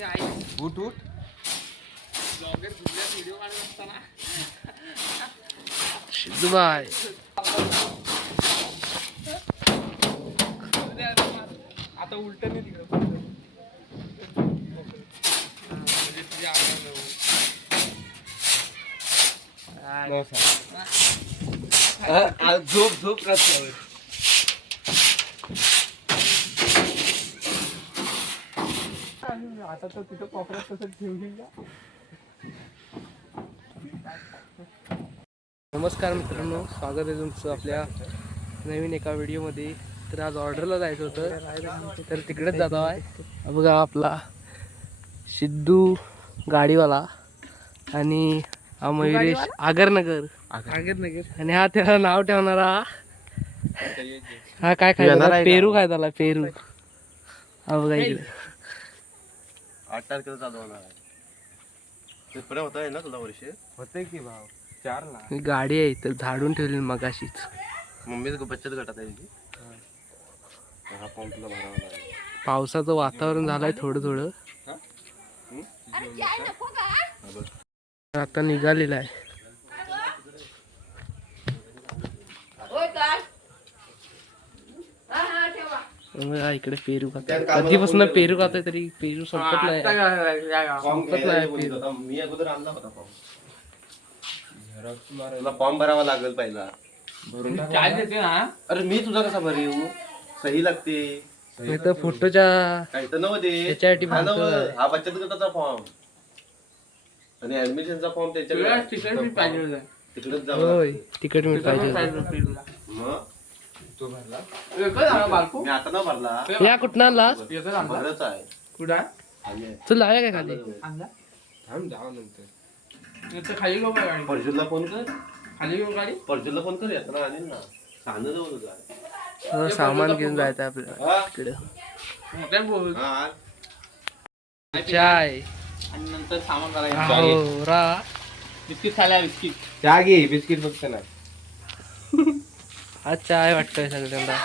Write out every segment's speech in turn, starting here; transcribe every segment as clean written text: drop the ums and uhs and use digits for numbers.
उठ उठ सिद्धूबाई आता उलट नाही तिकडे झोप झोप रस्त्यावर आता तर तिथं कॉपऱ्यात तसं ठेवली का. नमस्कार मित्रांनो, स्वागत आहे तुमचं आपल्या नवीन एका व्हिडिओमध्ये. तर आज ऑर्डरला जायचं होतं तर तिकडेच जातो आहे. बघा आपला सिद्धू गाडीवाला आणि हा मयुरेश आगरनगर आणि हा त्याला नाव ठेवणारा हा काय खायला पेरू खायला पेरू. हा बघा इकडे 8 तारखेला चालू होणार आहे. पेपर होत आहे ना तुला वर्ष होते की भाव 4 ला. गाडी आहे तर झाडून ठेवली मगाशीच. मम्मीच बचत गटात आहे ती. हा पंप तुला भरावा लागेल. पावसाचं वातावरण झालंय थोडं थोडं. आता निघालेला आहे. इकडे पेरू खात कधीपासून पेरू खातोय तरी पेरू संपत नाही. मी अगोदर आणला होता तुला फॉर्म भरावा लागेल पहिला. अरे मी तुझा कसा भर येऊ. सही लागते तर फोटोच्या काही तर नव्हते. हा बचत गटाचा फॉर्म आणि ऍडमिशनचा फॉर्म त्याच्याकडे तिकडेच जाऊ. तिकीट मी पाहिजे. मग तो भरला मी आता ना भरला. या कुठं आणला भरच आहे कुठं तू लाव्या काय खाली परजूला फोन कर. परजूला फोन कर येताना आणीन ना. सांगणं जाऊ तुझा सामान घेऊन जायचं आपल्याला तिकडे. चाय आणि नंतर सामान हो रा बिस्किट खायला बिस्किट चहा घे बिस्किट फक्त ना. हा चाय वाटतोय सगळ्यांना.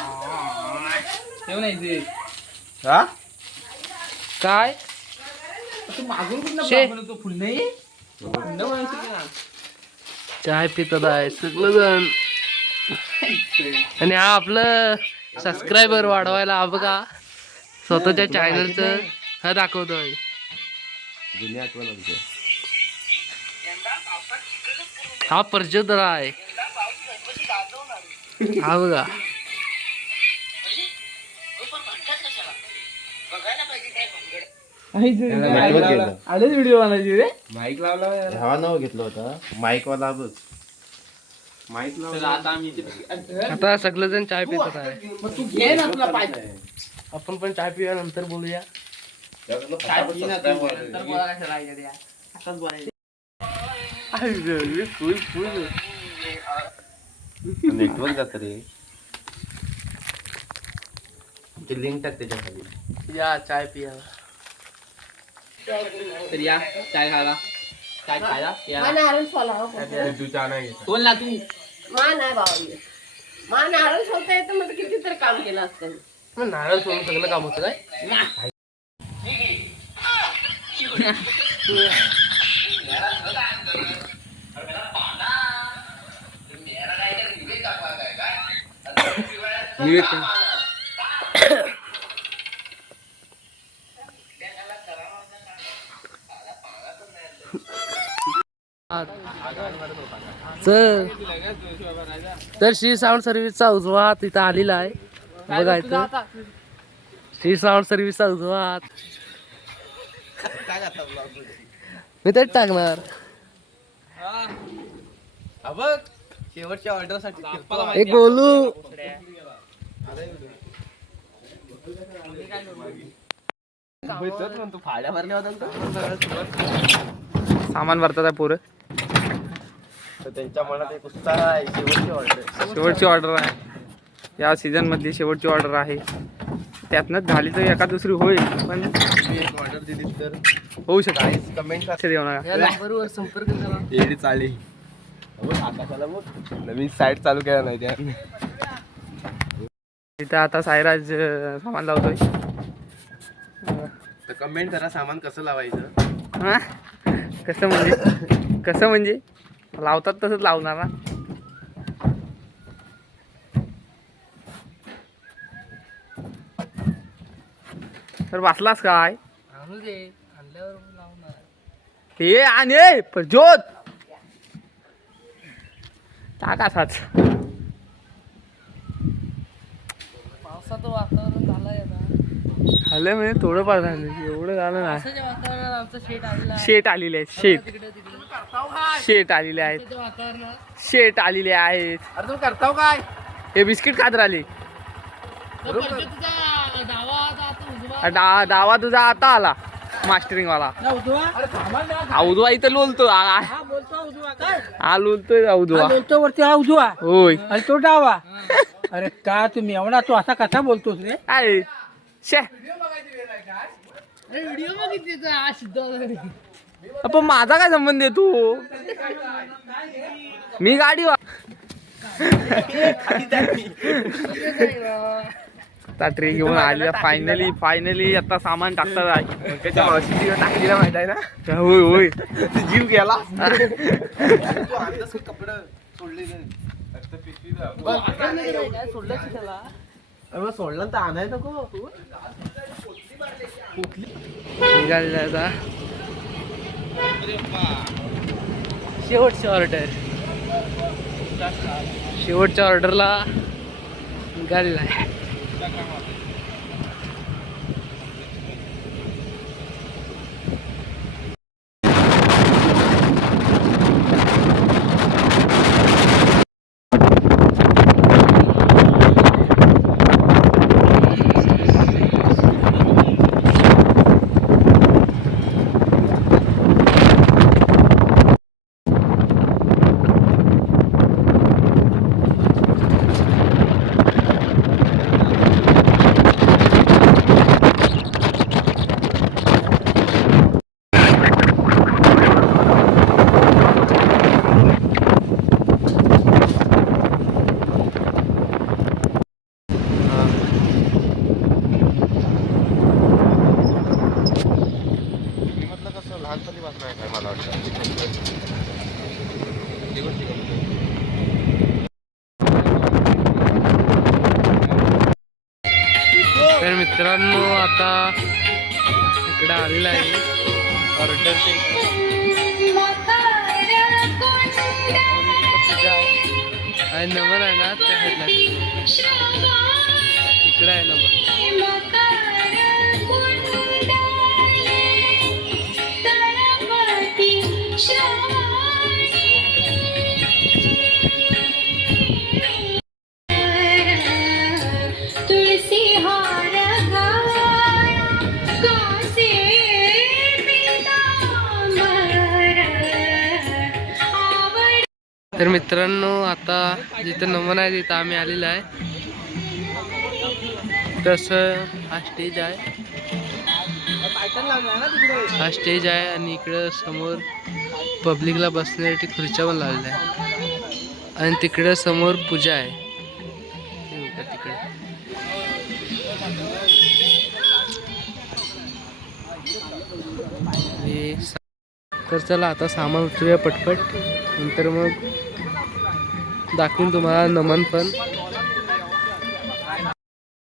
ठेव नाही ते काय तू मागून शे. कुठं तो फुल नाही चाय पितात आहे सगळं. आणि हा आपलं सबस्क्रायबर वाढवायला हा बघा स्वतःच्या चॅनलचं हा दाखवतोय. जुनी आठवण आमची. हा पर्जोदर आहे हा बघा. आलेच व्हिडिओ बनायची रे. माईक लावला ह्यावा नाव घेतलं होता माईक वाला बघ. माईक लावला आता सगळेजण चाय पितात आहे. मग तू घे ना तुला पाहिजे. आपण पण चाय पिऊया नंतर बोलूया. नेटवर्क जात रे. ते लिंक टाक त्याच्या खाली. या चाय पिया. तर या चाय खायला चाय खायला या. तू चहा नाही घेत. बोल ना तू. नारळ सोलता येतं म्हणजे किती तर काम केलं असतं. मग नारळ सोडून सगळं काम होतं काय. तर श्री साऊंड सर्व्हिसचा उजवा हात इथं आलेला आहे बघायचं. श्री साऊंड सर्व्हिसचा उजवा हात मी तेच टाकणार. शेवटच्या ऑर्डर साठी एक बोलू फाड्या भरल्या होत्या. सामान भरतात पोरं. तर त्यांच्या मनात एक उत्साह आहे. शेवटची ऑर्डर आहे या सीझन मधली शेवटची ऑर्डर आहे. त्यातनंच झाली तर एका दुसरी होईल पण एक ऑर्डर दिली तर होऊ शकते. कमेंट बरोबर संपर्क करा. एडी चाली आकाशाला मग नवीन साईट चालू केला नाही त्या. तिथं आता सायराज सामान लावतोय. कमेंट करा सामान कसं लावायचं. हा कसं म्हणजे लावतात तसंच लावणार ना. तर वाचलास काय आणू दे आणल्यावर लावणार हे आणि प्रज्योत टाकासाच. पावसाचं वातावरण झालंय आता. झालंय म्हणजे थोडंफार झालं एवढं झालं ना. शेट आलेले आहेत शेट आलेले आहेत शेट आलेले आहेत. अरे तू करताव काय हे बिस्किट खात राहिले. डावा तुझा आता आला मास्टरिंग वाला. उजवा इथं बोलतो हा लोलतोय उजवा बोलतो वरती हा उजवा होय आणि तो डावा. अरे का तुम्ही एवढा तू असा कसा बोलतोस रे. आहे शे पण माझा काय संबंध आहे तू. मी गाडी आता ट्रे घेऊन आली. फायनली आता सामान टाकतात. टाकलेला माहित आहे ना. होय होय जीव गेला. सोडलं तर आणायचं नको. निघालेला आता शेवटची ऑर्डर. शेवटच्या ऑर्डरला निघालेला आहे. तर मित्रांनो आता इकडे आलेला आहे ऑर्डर. आणि नंबर आहे ना त्या साईडला इकडे आहे नंबर. तर मित्रांनो आता जिथं नमन आहे तिथं आम्ही आलेलो आहे. तसं हा स्टेज आहे. हा स्टेज आहे आणि इकडं समोर पब्लिकला बसण्यासाठी खुर्च्या पण लावलेल्या आहे. आणि तिकडं समोर पूजा आहे तिकडे. तर चला आता सामान उचलूया पटपट. नंतर मग दाखवून तुम्हाला नमन पण.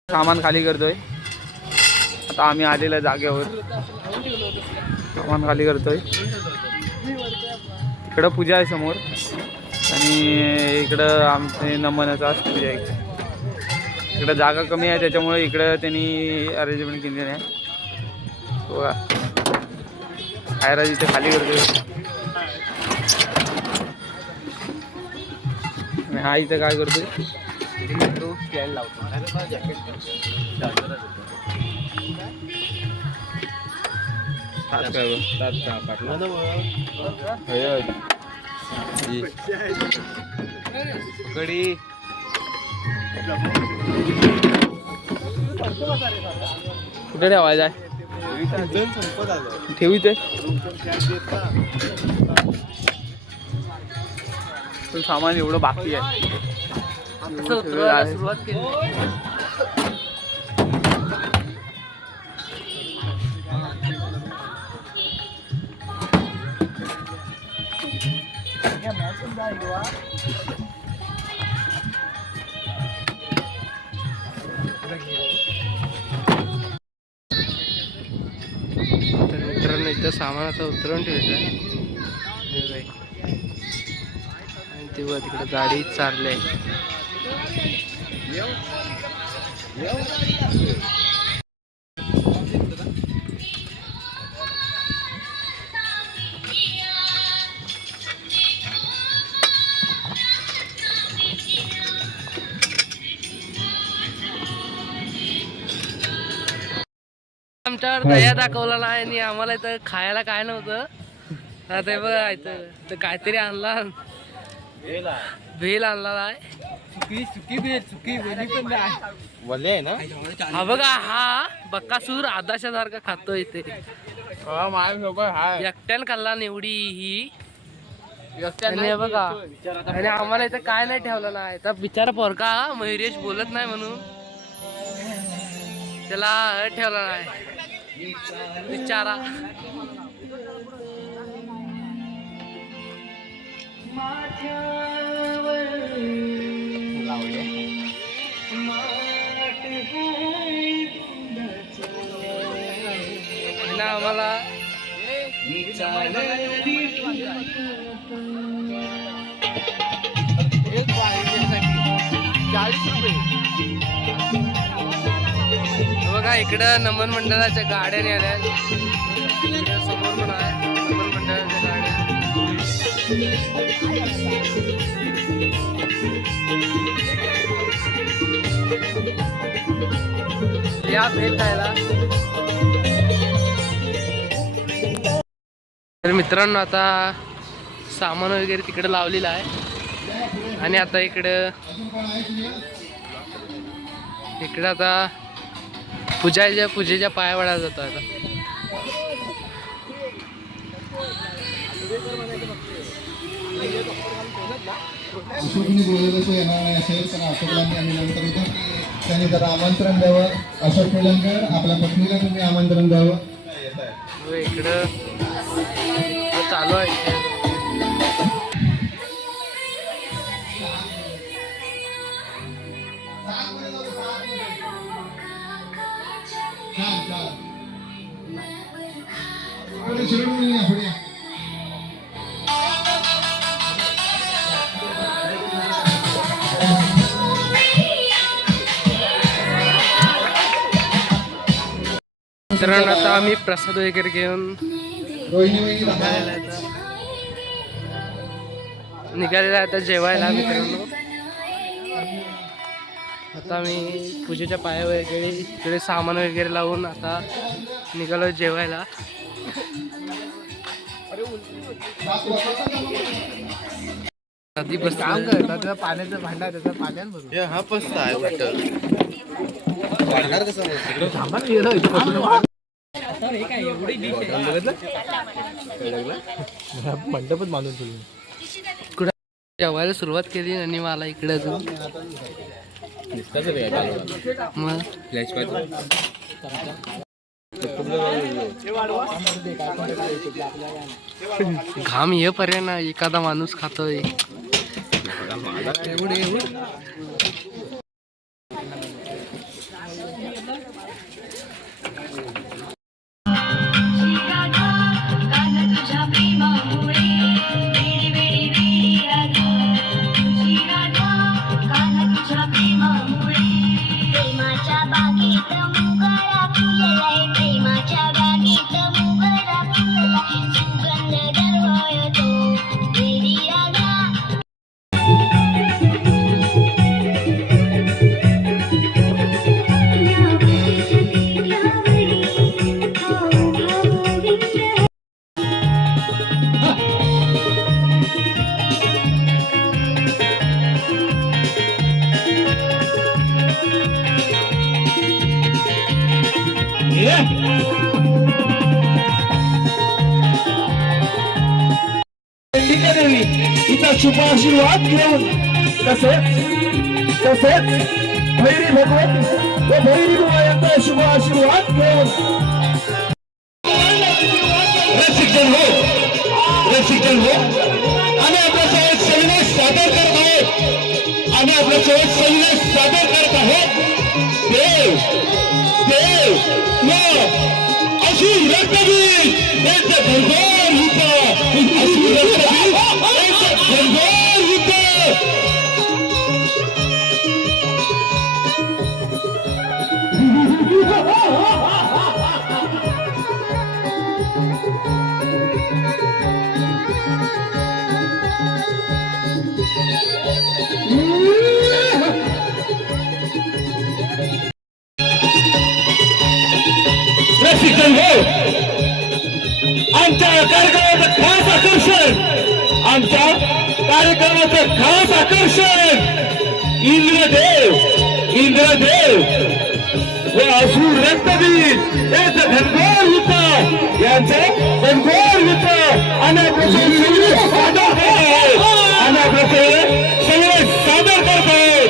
सामान खाली करतोय आता आम्ही आलेल्या जागेवर. सामान खाली करतोय. इकडं पूजा आहे समोर आणि इकडं आमचे नमनाचा पूजा आहे. इकडं जागा कमी आहे त्याच्यामुळे इकडं त्यांनी अरेंजमेंट केली नाही. बघा आयराज इथे खाली करतोय. आणि हा इथं काय करतोय तो स्टँड लावतो. कडी कुठे ठेवायचं आहे ठेवीत सामान एवढं बाकी आहे. सुरुवात केली तर मित्रांनो इथं सामान आता उतरवून ठेवायचं आहे आणि तेव्हा तिकडे गाडी चालली आहे. आमच्यावर दया दाखवला नाही आणि आम्हाला इथं खायला काय नव्हतं. आता हे बघा इथं तर काहीतरी आणला, भेल आणला आहे. हा बघा हा बक्कासूर आदाशासारखा खातो इथे. एकट्यानं खाल्ला निवडी ही आणि बघा आणि आम्हाला इथं काय नाही ठेवलं नाही. तर बिचारा पोरका मयुरेश बोलत नाही म्हणून त्याला ठेवला नाही बिचारा. आम्हाला बघा इकडं नमन मंडळाच्या गाड्या आल्या. समोर पण आहे नमन मंडळाच्या गाड्या. या भेट खायला. तर मित्रांनो आता सामान वगैरे तिकडे लावलेलं आहे आणि आता इकडं आता पूजेच्या पाया पडायला जातो. आता अशोकने बोलवलं तो येणार नाही असेल तर अशोकला आम्ही नंतर होतो त्यांनी जरा आमंत्रण द्यावं. अशोक निलंगेकर आपल्या पत्नीला तुम्ही आमंत्रण द्यावं. इकडं चालू आहे. मित्रांनो आता आम्ही प्रसाद वगैरे घेऊन निघालेला आता जेवायला. मित्रांनो आता आम्ही पूजेच्या पाया वगैरे इकडे सामान वगैरे लावून आता निघालो जेवायला. नदी बस काम करतात पाण्याचं भांडा त्याचा पाण्यात भरून हा पस्ता आहे वाटतं. मंडपच बांधून ठेवली. जेवायला सुरुवात केली आणि मला इकडे अजून मग घाम ये पर्यंत ना एखादा माणूस खातोय. तिचा शुभ आशीर्वाद घेऊन तसेच भैरी भगवती व भैरी यांचा शुभ आशीर्वाद घेऊन रसिकजन हो आणि आपल्या आपल्यासोबत संदेश सादर करत आहेत देव देव असुर रक्तबीज यांचं घनघोर युद्ध असुर रक्तबीज यांचं घनघोर युद्ध आमच्या कार्यक्रमाचं खास आकर्षण इंद्रदेव व असुर रक्तबीज यांचं घनघोर युद्ध आणि सगळे सादर करत आहेत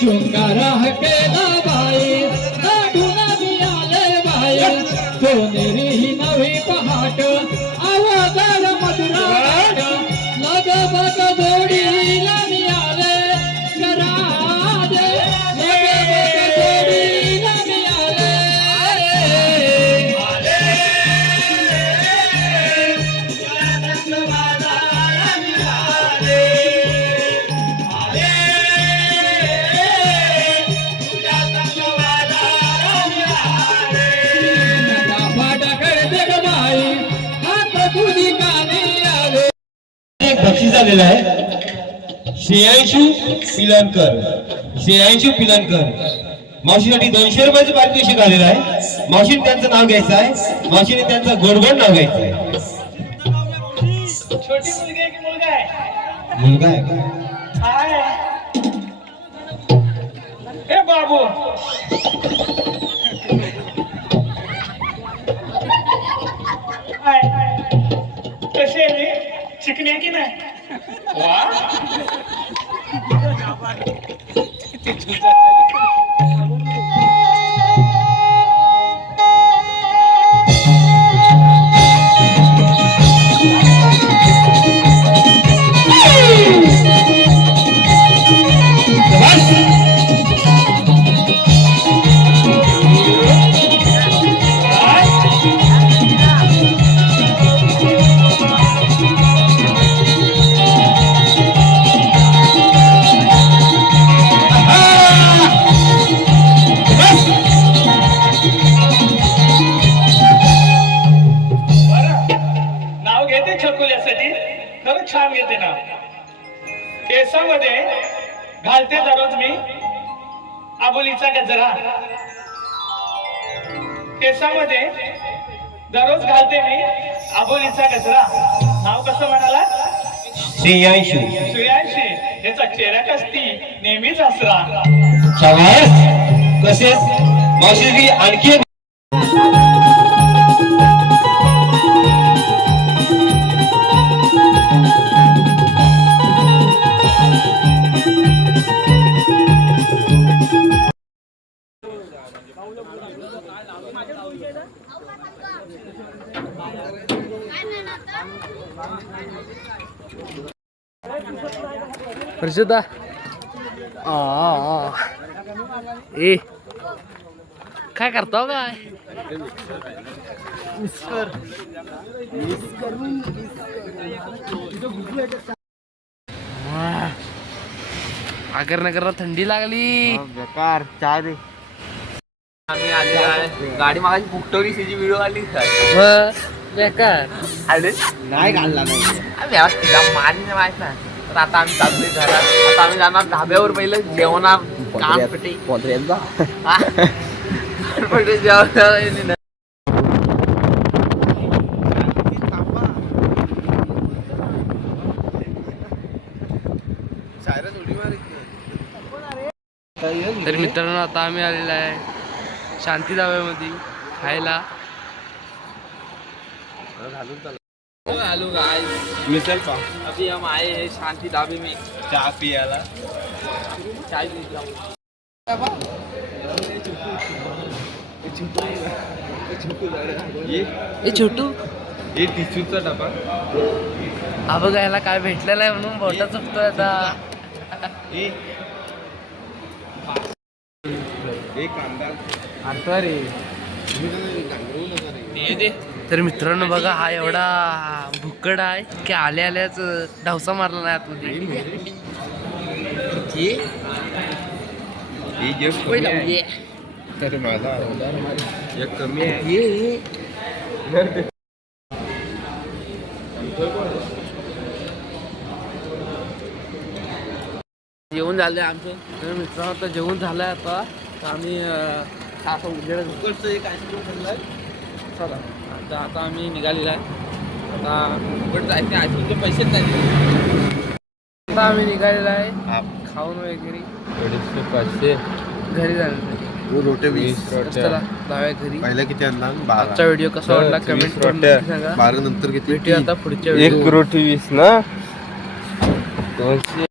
शृंगारा केला बाई काढून आले बाई सोनेरी ही नवी पहाट आवाजार मधुराट लग बग जोडीला मिळाले गराजे लग बग जोडीला मिळाले बक्षीस आलेलं आहे श्रेयांशू पिलनकर मावशीसाठी 200 रुपयाचं पारितोषिक आलेलं आहे. मावशीने त्यांचं नाव घ्यायचं आहे. मावशीने त्यांचं गोडगोड नाव घ्यायचं आहे. छोटी मुलगी आहे की मुलगा आहे मुलगा आहे का? हे बाबू कसे चिकणी आहे की नाही वा छान घेते ना केसामध्ये घालते दररोज मी आबोलीचा गजरा केसामध्ये दररोज घालते मी आबोलीचा गजरा नाव कसं म्हणाला श्रेयांशू याचा चेहरा कसती नेहमीच असरा शाबास तसेच मावशी आणखी प्रसिद्धा ए काय करता काय आगर नगरला थंडी लागली बेकार चाय दे आम्ही आले गाडी मागाची फुकटवली त्याची व्हिडिओ आली बेकार आले नाही घालला नाही व्यवस्थित मारी नाही माहित ना तर आता आम्ही चाललोय घरात आता आम्ही जाणार ढाब्यावर पहिलं जेवणार तर मित्रांनो आता आम्ही आलेलो आहे शांती धाब्यामध्ये खायला. Hello guys, misal pav. अभी हम आए हैं शांति ढाबे में चाय पियाला. चाय पी रहा ए छोटू ये टिश्यूचा डबा. हा बघा याला काय भेटलेलं आहे म्हणून बोटा चुकतोय आता. एक कांदा. तर मित्रांनो बघा हा एवढा भुक्कड आहे की आल्या आल्याच ढवसा मारला नाही आतमध्ये. कमी आहे. जेवण झालंय आमचं. तर मित्रांनो आता जेवण झालंय आता. तर आम्ही आता उजेड एक आईस्क्रीम खाल्लाय. चला आता आम्ही निघालेला आहे. आता कुठं जायचं आईस्क्रीमचे पैसेच नाही. आता आम्ही निघालेला आहे खाऊन वगैरे 500 घरी जाण्यासाठी. रोटे 20. चला जाऊया घरी. पहिला किती आणला? आजचा व्हिडिओ कसा वाटला कमेंट करून नक्की सांगा. 12 नंतर किती? भेटूया आता पुढच्या व्हिडिओ. रोटी 20 ना. 200